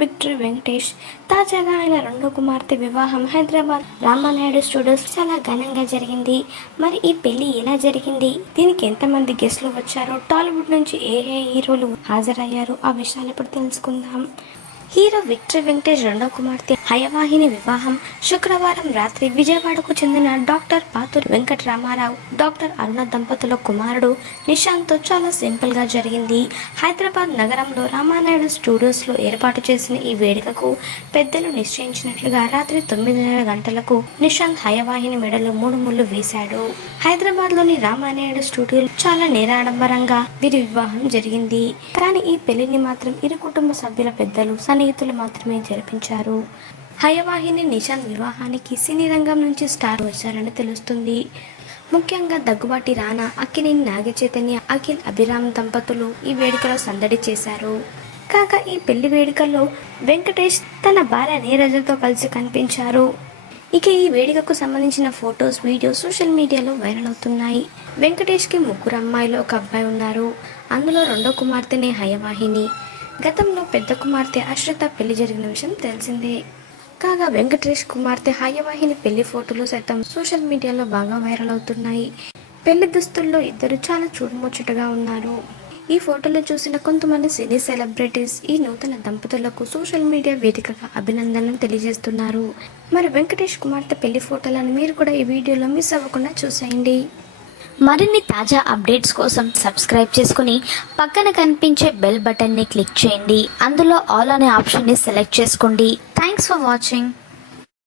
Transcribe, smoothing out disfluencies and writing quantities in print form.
Victory Venkatesh. తాజాగా ఆయన రెండో కుమార్తె వివాహం హైదరాబాద్ రామానాయుడు స్టూడియోస్ చాలా ఘనంగా జరిగింది. మరి ఈ పెళ్లి ఎలా జరిగింది, దీనికి ఎంతమంది గెస్ట్లు వచ్చారో, టాలీవుడ్ నుంచి ఏ హీరోలు హాజరయ్యారు, ఆ విషయాలు ఇప్పుడు తెలుసుకుందాం. హీరో విక్టరీ వెంకటేష్ రెండో కుమార్తె హయవాహిని వివాహం శుక్రవారం రాత్రి విజయవాడకు చెందిన డాక్టర్ పాతూరి వెంకటరామారావు, డాక్టర్ అరుణ దంపతుల కుమారుడు నిశాంత్తో చాలా సింపుల్ గా జరిగింది. హైదరాబాద్ నగరంలో రామానాయుడు స్టూడియోస్ లో ఏర్పాటు చేసిన ఈ వేడుకకు పెద్దలు నిశ్చయించినట్లుగా రాత్రి 9:30 గంటలకు నిశాంత్ హయవాహిని మెడలో 3 ముళ్ళు వేశాడు. హైదరాబాద్ లోని రామానాయుడు స్టూడియోలో చాలా నిరాడంబరంగా వీరి వివాహం జరిగింది. కానీ ఈ పెళ్లిని మాత్రం ఇరు కుటుంబ సభ్యుల పెద్దలు స్నేహితులు మాత్రమే జరిపించారు. హయవాహిని నిశాంత్ వివాహానికి సినీ రంగం నుంచి స్టార్ వచ్చారని తెలుస్తుంది. ముఖ్యంగా దగ్గుబాటి రానా, అక్కినేని నాగచైతన్య, అఖిల్ అభిరామ్ దంపతులు ఈ వేడుకలో సందడి చేశారు. కాగా ఈ పెళ్లి వేడుకల్లో వెంకటేష్ తన భార్య నీరజతో కలిసి కనిపించారు. ఇక ఈ వేడుకకు సంబంధించిన ఫొటోస్, వీడియోస్ సోషల్ మీడియాలో వైరల్ అవుతున్నాయి. వెంకటేష్కి 3 అమ్మాయిలు, 1 అబ్బాయి ఉన్నారు. అందులో రెండో కుమార్తెనే హయవాహిని. గతంలో పెద్ద కుమార్తె అశ్రిత పెళ్లి జరిగిన విషయం తెలిసిందే. కాగా వెంకటేష్ కుమార్తె హయవాహిని పెళ్లి ఫోటోలు సైతం సోషల్ మీడియాలో బాగా వైరల్ అవుతున్నాయి. పెళ్లి దుస్తుల్లో ఇద్దరు చాలా చూడముచ్చటగా ఉన్నారు. ఈ ఫోటోలు చూసిన కొంతమంది సినీ సెలబ్రిటీస్ ఈ నూతన దంపతులకు సోషల్ మీడియా వేదికగా అభినందనలు తెలియజేస్తున్నారు. మరి వెంకటేష్ కుమార్తె పెళ్లి ఫోటోలను మీరు కూడా ఈ వీడియోలో మిస్ అవ్వకుండా చూసేయండి. మరిన్ని తాజా అప్డేట్స్ కోసం సబ్స్క్రైబ్ చేసుకుని పక్కన కనిపించే బెల్ బటన్ని క్లిక్ చేయండి. అందులో ఆల్ అనే ఆప్షన్ని సెలెక్ట్ చేసుకోండి. Thanks for watching.